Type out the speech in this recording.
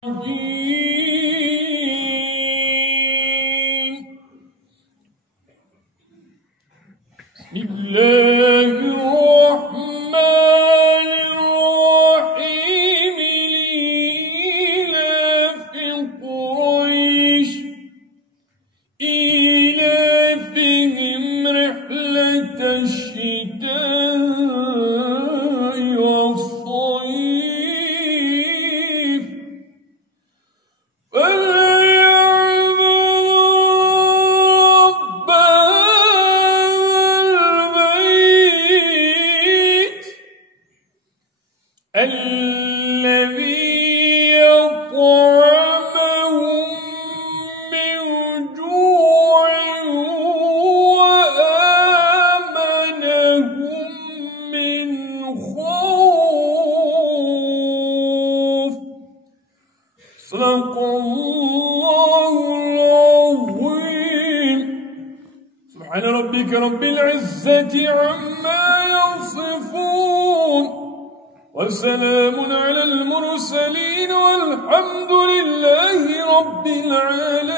بسم الله الرحمن الرحيم لإيلاف قريش إيلافهم رحلة الشتاء والصيف الذي يطعمهم من جوع وآمنهم من خوف. صدق الله العظيم. سبحان ربك رب العزة عما يصفون وسلام على المرسلين والحمد لله رب العالمين.